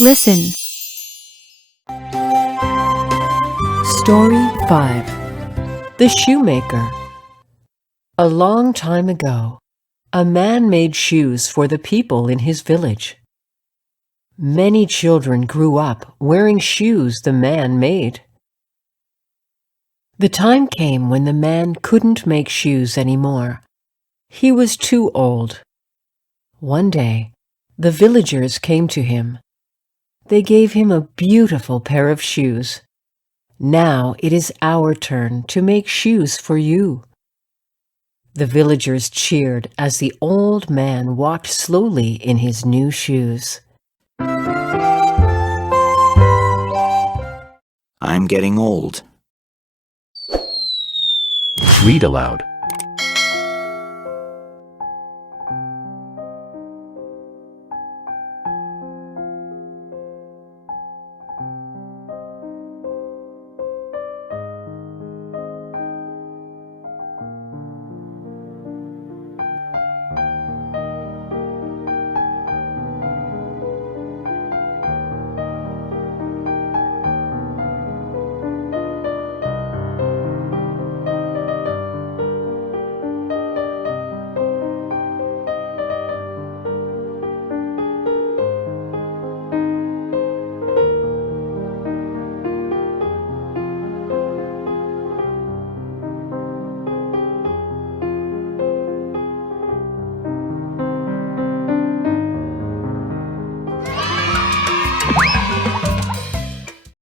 Listen. Story 5. The Shoemaker. A long time ago, a man made shoes for the people in his village. Many children grew up wearing shoes the man made. The time came when the man couldn't make shoes anymore. He was too old. One day, the villagers came to him. They gave him a beautiful pair of shoes. Now it is our turn to make shoes for you. The villagers cheered as the old man walked slowly in his new shoes. I'm getting old. Read aloud.